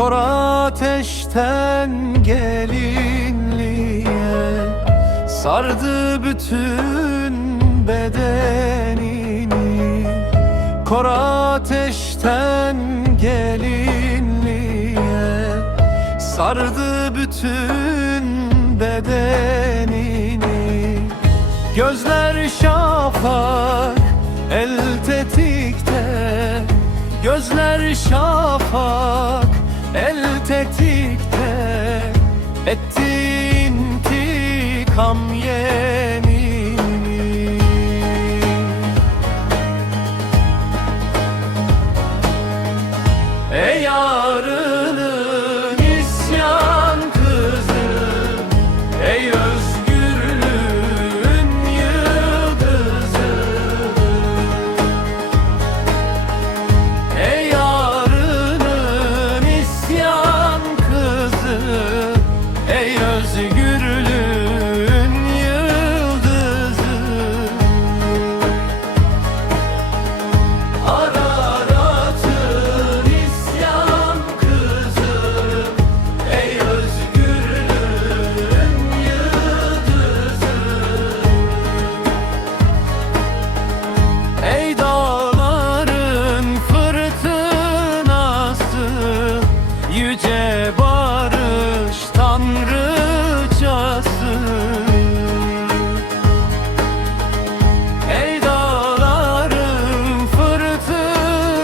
Kor ateşten gelinliğe sardı bütün bedenini. Kor ateşten gelinliğe sardı bütün bedenini. Gözler şafak, el tetikte. Gözler şafak, el tetikte. Etti intikam yeminini. Ey yarının isyan kızı, ey özgürlüğün yıldızı. Ey yarının isyan kızı, ey özgürlüğün yıldızı. Ararat'ın isyan kızı, ey özgürlüğün yıldızı. Ey dağların fırtınası, yüce barış tanrıçası. Ey dağların fırtınası,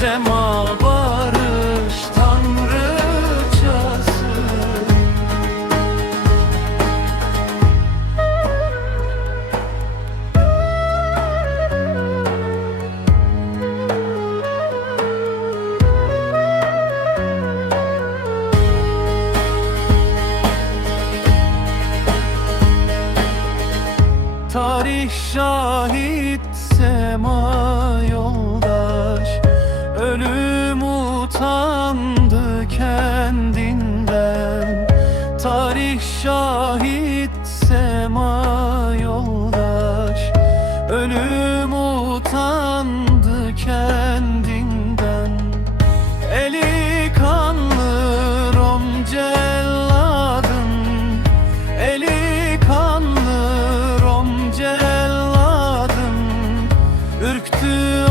sema barış tanrıçası. Tarih şahit, sema yoldaş. Ölüm utandı kendinden. Tarih şahit, sema yoldaş. Ölüm utandı kendinden. Eli kanlı Rom celladın, eli kanlı Rom celladın. Ürktü